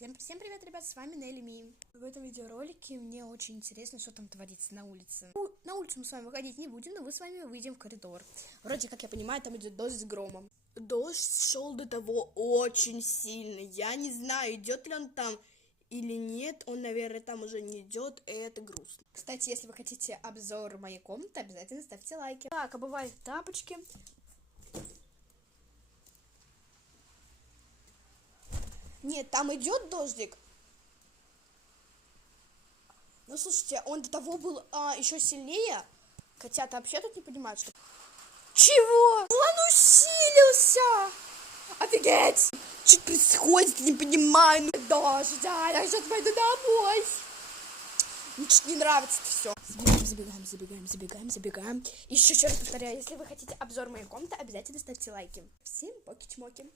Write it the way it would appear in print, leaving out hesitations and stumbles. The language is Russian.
Всем привет, ребят, с вами Нелли Ми. В этом видеоролике мне очень интересно, что там творится на улице. На улицу мы с вами выходить не будем, но мы с вами выйдем в коридор. Вроде, как я понимаю, там идет дождь с громом. Дождь шел до того очень сильно. Я не знаю, идет ли он там или нет. Он, наверное, там уже не идет, и это грустно. Кстати, если вы хотите обзор моей комнаты, обязательно ставьте лайки. Так, обуваем тапочки. Нет, там идет дождик. Ну, слушайте, он до того был еще сильнее. Котята вообще тут не понимают, что... Чего? Он усилился! Офигеть! Что происходит? Не понимаю. Ну, дождь, я сейчас пойду домой. Мне что-то не нравится это все. Забегаем. Еще раз повторяю, если вы хотите обзор моей комнаты, обязательно ставьте лайки. Всем поки-чмоки.